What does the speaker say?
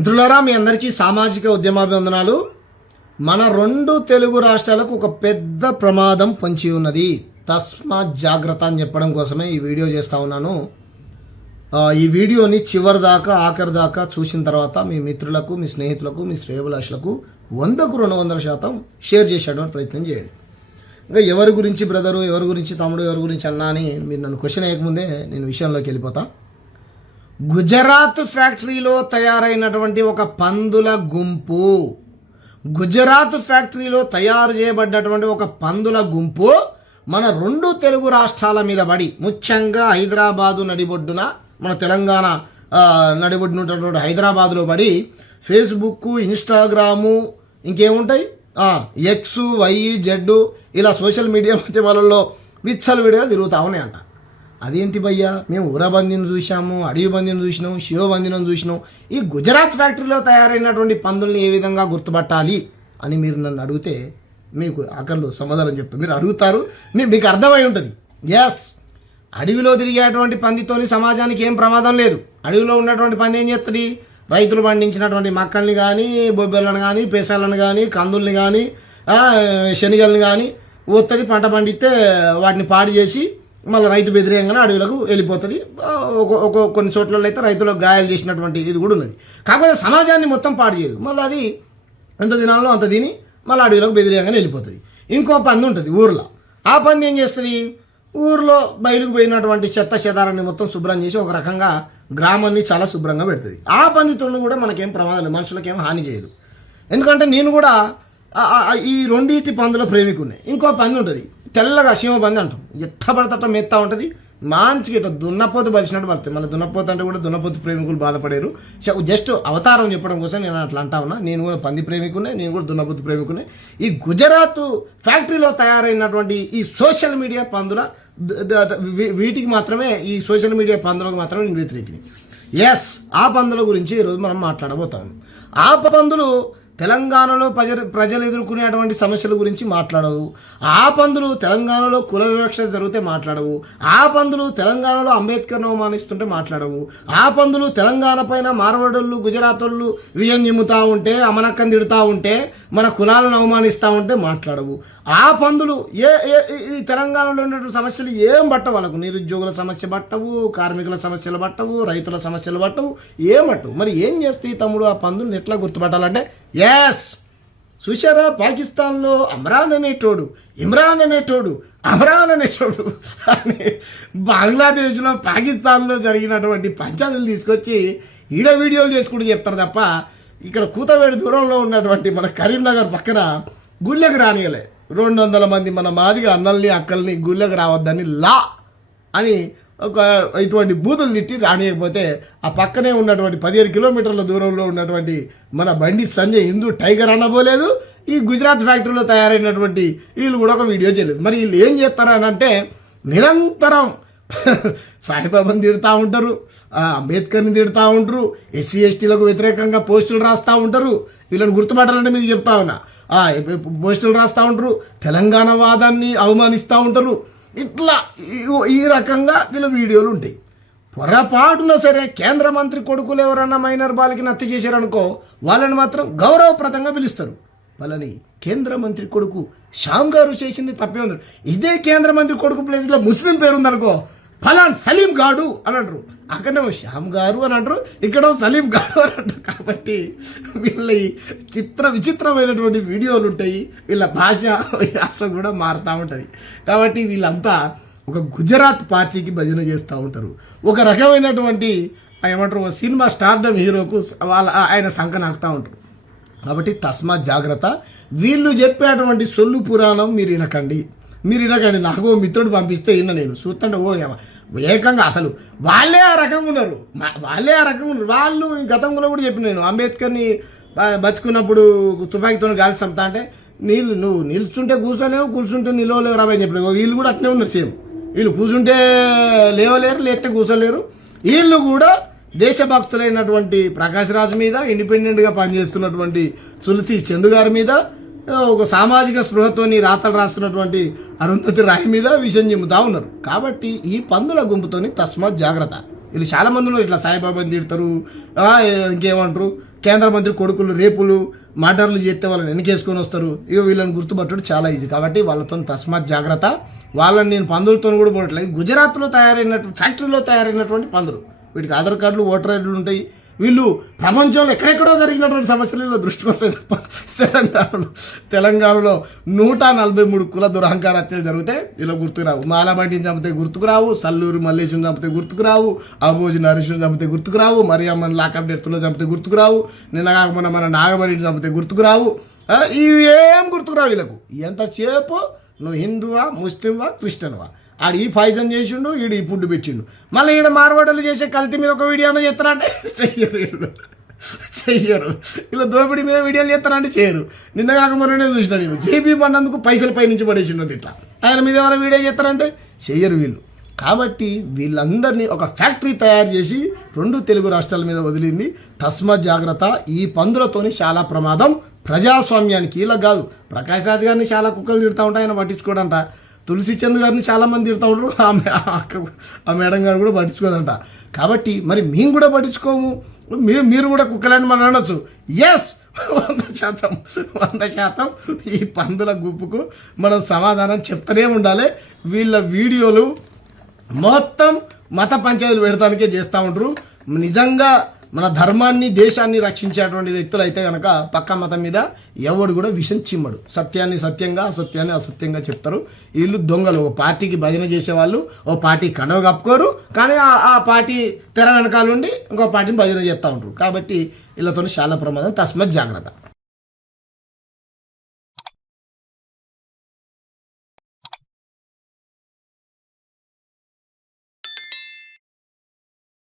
మిత్రులారా, మీ అందరికీ సామాజిక ఉద్యమాభివందనాలు. మన రెండు తెలుగు రాష్ట్రాలకు ఒక పెద్ద ప్రమాదం పొంచి ఉన్నది. తస్మాత్ జాగ్రత్త అని చెప్పడం కోసమే ఈ వీడియో చేస్తూ ఉన్నాను. ఈ వీడియోని చివరి దాకా ఆఖరి దాకా చూసిన తర్వాత మీ మిత్రులకు, మీ స్నేహితులకు, మీ శ్రేయోభిలాషులకు 100కు 200% షేర్ చేసేటువంటి ప్రయత్నం చేయండి. ఇంకా ఎవరి గురించి బ్రదరు, ఎవరి గురించి తమ్ముడు, ఎవరి గురించి అన్నా అని మీరు నన్ను క్వశ్చన్ వేయకముందే నేను విషయంలోకి వెళ్ళిపోతా. గుజరాత్ ఫ్యాక్టరీలో తయారైనటువంటి ఒక పందుల గుంపు, గుజరాత్ ఫ్యాక్టరీలో తయారు చేయబడ్డటువంటి ఒక పందుల గుంపు మన రెండు తెలుగు రాష్ట్రాల మీద పడి, ముఖ్యంగా హైదరాబాదు నడిబొడ్డున, మన తెలంగాణ నడిబొడ్డునటువంటి హైదరాబాదులో పడి ఫేస్బుక్, ఇన్స్టాగ్రాము, ఇంకేముంటాయి ఎక్స్, వై, జెడ్ ఇలా సోషల్ మీడియా మాధ్యమాలలో విచ్చలు విడిగా తిరుగుతూ ఉన్నాయంట. అదేంటి భయ్యా, మేము ఊరబందిని చూసాము, అడవి బందిని చూసినాం, శివబందిని చూసినాం. ఈ గుజరాత్ ఫ్యాక్టరీలో తయారైనటువంటి పందుల్ని ఏ విధంగా గుర్తుపట్టాలి అని మీరు నన్ను అడిగితే మీకు ఆకర్లు సమాధానం చెప్తాను. మీరు అడుగుతారు, మీకు అర్థమై ఉంటుంది. ఎస్, అడవిలో తిరిగేటువంటి పందితోని సమాజానికి ఏం ప్రమాదం లేదు. అడవిలో ఉన్నటువంటి పంది ఏం చేస్తుంది? రైతులు పండించినటువంటి మక్కల్ని కానీ, బొబ్బెలను కానీ, పెసలను కానీ, కందుల్ని కానీ, శనగల్ని కానీ వస్తుంది. పంట పండిస్తే వాటిని పాడు చేసి మళ్ళీ రైతు బెదిరేయంగానే అడవులకు వెళ్ళిపోతుంది. కొన్ని చోట్లలో అయితే రైతులకు గాయాలు చేసినటువంటి ఇది కూడా ఉన్నది. కాకపోతే సమాజాన్ని మొత్తం పాడు చేయదు. మళ్ళీ అది ఎంత దినాల్లో అంత తిని మళ్ళీ అడవులకు బెదిరేయంగానే వెళ్ళిపోతుంది. ఇంకో పంది ఉంటుంది ఊర్లో. ఆ పంది ఏం చేస్తుంది? ఊర్లో బయలుకు పోయినటువంటి చెత్త చెదారాన్ని మొత్తం శుభ్రం చేసి ఒక రకంగా గ్రామాన్ని చాలా శుభ్రంగా పెడుతుంది. ఆ పందితో కూడా మనకేం ప్రమాదం లేదు, మనుషులకేం హాని చేయదు. ఎందుకంటే నేను కూడా ఈ రెండింటి పందుల ప్రేమికునే. ఇంకో పంది ఉంటుంది తెల్లగా, శివ పంది అంటాం. ఎట్ట పడతట మెత్తా ఉంటుంది, మంచిగా ఇట్లా దున్నపోతు బలిసినట్టు పడుతుంది. మళ్ళీ దున్నపోతు అంటే కూడా దున్నపోతు ప్రేమికులు బాధపడారు. జస్ట్ అవతారం చెప్పడం కోసం నేను అట్లా అంటా ఉన్నా. నేను కూడా పంది ప్రేమికునే, నేను కూడా దున్నపోతు ప్రేమికునే. ఈ గుజరాత్ ఫ్యాక్టరీలో తయారైనటువంటి ఈ సోషల్ మీడియా పందుల వీటికి మాత్రమే, ఈ సోషల్ మీడియా పందులకు మాత్రమే నేను వ్యతిరేకిని. ఎస్, ఆ పందుల గురించి ఈరోజు మనం మాట్లాడబోతాము. ఆ పందులు తెలంగాణలో ప్రజలు ఎదుర్కొనేటువంటి సమస్యల గురించి మాట్లాడవు. ఆ పందులు తెలంగాణలో కుల వివక్ష జరిగితే మాట్లాడవు. ఆ పందులు తెలంగాణలో అంబేద్కర్ను అవమానిస్తుంటే మాట్లాడవు. ఆ పందులు తెలంగాణ పైన మార్వాడోళ్ళు, గుజరాత్ వాళ్ళు విజయం చెమ్ముతూ ఉంటే, అమనక్కని తిడుతూ ఉంటే, మన కులాలను అవమానిస్తూ ఉంటే మాట్లాడవు. ఆ పందులు ఈ తెలంగాణలో ఉన్నటువంటి సమస్యలు ఏం పట్టవు. వాళ్ళకు నిరుద్యోగుల సమస్య పట్టవు, కార్మికుల సమస్యలు పట్టవు, రైతుల సమస్యలు పట్టవు, ఏం పట్టవు. మరి ఏం చేస్తే తమ్ముడు ఆ పందులను ఎట్లా గుర్తుపట్టాలంటే, ఎస్, చూసారా, పాకిస్తాన్లో ఇమ్రాన్ అనేటోడు అని బంగ్లాదేశ్లో, పాకిస్తాన్లో జరిగినటువంటి పంచాయతీలు తీసుకొచ్చి ఈడ వీడియోలు చేసుకుంటూ చెప్తారు తప్ప, ఇక్కడ కూతవేడి దూరంలో ఉన్నటువంటి మన కరీంనగర్ పక్కన గుళ్ళకి రానియలే. 200 మంది మన మాదిగా అన్నల్ని అక్కల్ని గుళ్ళకి రావద్దని లా అని ఇటువంటి బూతులు తిట్టి రానియకపోతే, ఆ పక్కనే ఉన్నటువంటి 15 కిలోమీటర్ల దూరంలో ఉన్నటువంటి మన బండి సంజయ్ హిందూ టైగర్ అనబోలేదు. ఈ గుజరాత్ ఫ్యాక్టరీలో తయారైనటువంటి వీళ్ళు కూడా ఒక వీడియో చేయలేదు. మరి వీళ్ళు ఏం చేస్తారు అని అంటే, నిరంతరం సాయిబాబాని తిడుతూ ఉంటారు, అంబేద్కర్ని తిడుతూ ఉంటారు, ఎస్సీ ఎస్టీలకు వ్యతిరేకంగా పోస్టులు రాస్తూ ఉంటారు. వీళ్ళని గుర్తుపట్టాలంటే మీకు చెప్తా ఉన్నా, పోస్టులు రాస్తూ ఉంటారు, తెలంగాణ వాదాన్ని అవమానిస్తూ ఉంటారు. ఇట్లా ఈ రకంగా వీళ్ళ వీడియోలు ఉంటాయి. పొరపాటున సరే కేంద్ర మంత్రి కొడుకులు ఎవరన్నా మైనర్ బాలికి హత్య చేశారనుకో, వాళ్ళని మాత్రం గౌరవప్రదంగా పిలుస్తారు. వాళ్ళని కేంద్ర మంత్రి కొడుకు శ్యామ్ గారు చేసింది తప్పే ఉంది. ఇదే కేంద్ర మంత్రి కొడుకు ప్లేస్లో ముస్లిం పేరు ఉందనుకో, ఫలాన్ సలీం గాడు అని అంటారు. అక్కడేమో శ్యామ్ గారు అని అంటారు, ఇక్కడ సలీం గాడు అని అంటారు. కాబట్టి వీళ్ళ విచిత్రమైనటువంటి వీడియోలు ఉంటాయి. వీళ్ళ భాష యాస కూడా మారుతూ ఉంటుంది. కాబట్టి వీళ్ళంతా ఒక గుజరాత్ పార్టీకి భజన చేస్తూ ఉంటారు. ఒక రకమైనటువంటి ఏమంటారు, సినిమా స్టార్డమ్ హీరోకు ఆయన సంఖ నాకుతూ ఉంటారు. కాబట్టి తస్మాత్ జాగ్రత్త. వీళ్ళు చెప్పేటువంటి సొల్లు పురాణం మీరు వినకండి. నాకు మిత్రుడు పంపిస్తే విన్నా నేను చూస్తుంటే ఏకంగా అసలు వాళ్ళే ఆ రకంగా ఉన్నారు. వాళ్ళు గతంలో కూడా చెప్పిన, నేను అంబేద్కర్ని బతుకున్నప్పుడు తుపాకీతో గాలి చంపుతా అంటే, నువ్వు నిల్చుంటే కూర్చోలేవు, కూర్చుంటే నిలవలేవు రాబోయని చెప్పిన. వీళ్ళు కూడా అట్లే ఉన్నారు సేమ్. వీళ్ళు కూర్చుంటే లేవలేరు, లేస్తే కూర్చోలేరు. వీళ్ళు కూడా దేశభక్తులైనటువంటి ప్రకాష్ రాజ్ మీద, ఇండిపెండెంట్గా పనిచేస్తున్నటువంటి తులసి చందు గారి మీద, ఒక సామాజిక స్పృహతోని రాతలు రాస్తున్నటువంటి అరుంధతి రాయ్ మీద విషయం చెబుతా ఉన్నారు. కాబట్టి ఈ పందుల గుంపుతోని తస్మాత్ జాగ్రత్త. వీళ్ళు చాలా మంది ఉన్నారు, ఇట్లా సాయిబాబాని తిడతారు, ఇంకేమంటారు, కేంద్ర మంత్రి కొడుకులు రేపులు మర్డర్లు చేస్తే వాళ్ళని వెనకేసుకొని వస్తారు. ఇక వీళ్ళని గుర్తుపట్టడం చాలా ఈజీ. కాబట్టి వాళ్ళతో తస్మాత్ జాగ్రత్త. వాళ్ళని నేను పందులతో కూడా పోవట్లేదు. గుజరాత్లో ఫ్యాక్టరీలో తయారైనటువంటి పందులు, వీటికి ఆధార్ కార్డులు ఓటర్ ఐడీలు ఉంటాయి. వీళ్ళు ప్రపంచంలో ఎక్కడెక్కడో జరిగినటువంటి సమస్యలలో దృష్టికి వస్తాయి తప్ప తెలంగాణలో 143 కుల దురహంకార హత్యలు జరిగితే ఇలా గుర్తుకురావు. మాలబట్టిని చంపితే గుర్తుకురావు, సల్లూరు మల్లేశం చంపితే గుర్తుకురావు, అబోజి నరేష్ను చంపితే గుర్తుకురావు, మరియమ్మని లాకప్ డెత్తులో చంపితే గుర్తుకురావు, నిన్నగా మన నాగబడిని చంపితే గుర్తుకురావు. ఇవి ఏం గుర్తుకురావు వీళ్ళకు. ఎంతసేపు నువ్వు హిందువా, ముస్లింవా, క్రిస్టియన్వా, ఆడు ఈ పాయిజన్ చేసిండు, ఈడు ఈ ఫుడ్ పెట్టిండు. మళ్ళీ ఈడ మార్వాడలు చేసే కల్తీ మీద ఒక వీడియో అన్న చేస్తారంటే చెయ్యరు. ఇలా దోపిడీ మీద వీడియోలు చేస్తారంటే చేయరు. నిన్న కాక మొన్ననే చూసిన నేను జేబీ పన్నందుకు పైసలు పైనుంచి పడేసిండు ఇట్లా. ఆయన మీద ఎవరైనా వీడియో చేస్తారంటే చెయ్యరు వీళ్ళు. కాబట్టి వీళ్ళందరినీ ఒక ఫ్యాక్టరీ తయారు చేసి 2 తెలుగు రాష్ట్రాల మీద వదిలింది. తస్మాత్ జాగ్రత్త. ఈ పందులతోని చాలా ప్రమాదం ప్రజాస్వామ్యానికి. ఇలా కాదు, ప్రకాష్ రాజ్ గారిని చాలా కుక్కలు తిడతా ఉంటాయి, ఆయన పట్టించుకోడంట. తులసి చంద్ గారిని చాలామంది తిడతా ఉంటారు, ఆ మేడం గారు కూడా పట్టించుకోదంట. కాబట్టి మరి మేము కూడా పట్టించుకోము, మీరు కూడా కుక్కలని మనం అనొచ్చు. ఎస్, 100% ఈ పందుల గుంపుకు మనం సమాధానం చెప్తూనే ఉండాలి. వీళ్ళ వీడియోలు మొత్తం మత పంచాయతీలు పెడతానికే చేస్తూ ఉంటారు. నిజంగా మన ధర్మాన్ని, దేశాన్ని రక్షించేటువంటి వ్యక్తులు అయితే కనుక పక్క మతం మీద ఎవడు కూడా విషం చిమ్మడు. సత్యాన్ని సత్యంగా, అసత్యాన్ని అసత్యంగా చెప్తారు. వీళ్ళు దొంగలు. ఓ పార్టీకి భజన చేసేవాళ్ళు ఓ పార్టీ కండవ కప్పుకోరు, కానీ ఆ పార్టీ తెర వెనకాల ఉండి ఇంకో పార్టీని భజన చేస్తూ ఉంటారు. కాబట్టి వీళ్ళతో చాలా ప్రమాదం. తస్మాత్ జాగ్రత్త.